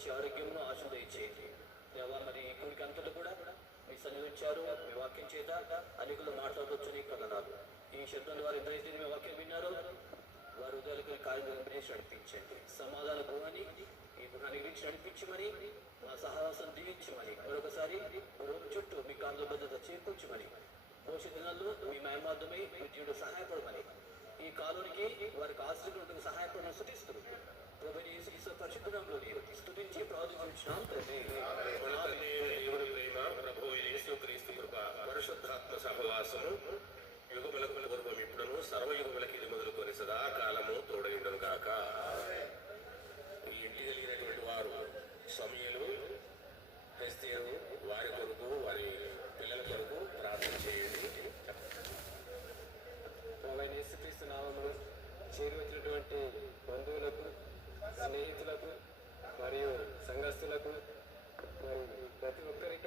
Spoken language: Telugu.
మంచి ఆరోగ్యమును ఆశలు దయచేయండి దేవా. మరి ఈ కూడికి అంతలు కూడా మీ సన్నిధించారు. మీ వాక్యం చేత అనేకులు మాట్లాడవచ్చు నీ కథనాలు. ఈ శబ్దం వారు ఎంతైతే మీ వాక్యం విన్నారో వారి ఉదయాలకు కార్యక్రమం నడిపించండి. సమాధాన గృహాన్ని ఈ గృహాన్ని గురించి నడిపించమని, మా సహవాసం దీవించమని, మరొకసారి రోజు చుట్టూ మీ కార్య భద్రత చేకూర్చమని, భవిష్యత్ దినాల్లో మీ మహిమార్థమై మీ జీవుడు సహాయపడమని, ఈ కాలానికి వారికి ఆశ్రయించడానికి సహాయపడమని స్తుతిస్తుంది. పరిశుద్ధంలో స్తుతించి ప్రార్థించున్నాం తండ్రి. దేవుని ప్రేమ, ప్రభువు యేసుక్రీస్తు కృప, పరిశుద్ధాత్మ సహవాసము యుగములకు పూర్వం ఇప్పుడును సర్వయుగములకి ఇది మొదలుకొని సదాకాలము తోడైండును గాక. ఈ ఇంటి కలిగినటువంటి వారు సమయలు క్రైస్తవులు వారి కొరకు వారి పిల్లల కొరకు ప్రార్థన చేయండి. యేసుక్రీస్తు నామములో చేరి వచ్చినటువంటి బంధువులకు, స్నేహితులకు మరియు సంఘస్థులకు మరి ప్రతి ఒక్కరికి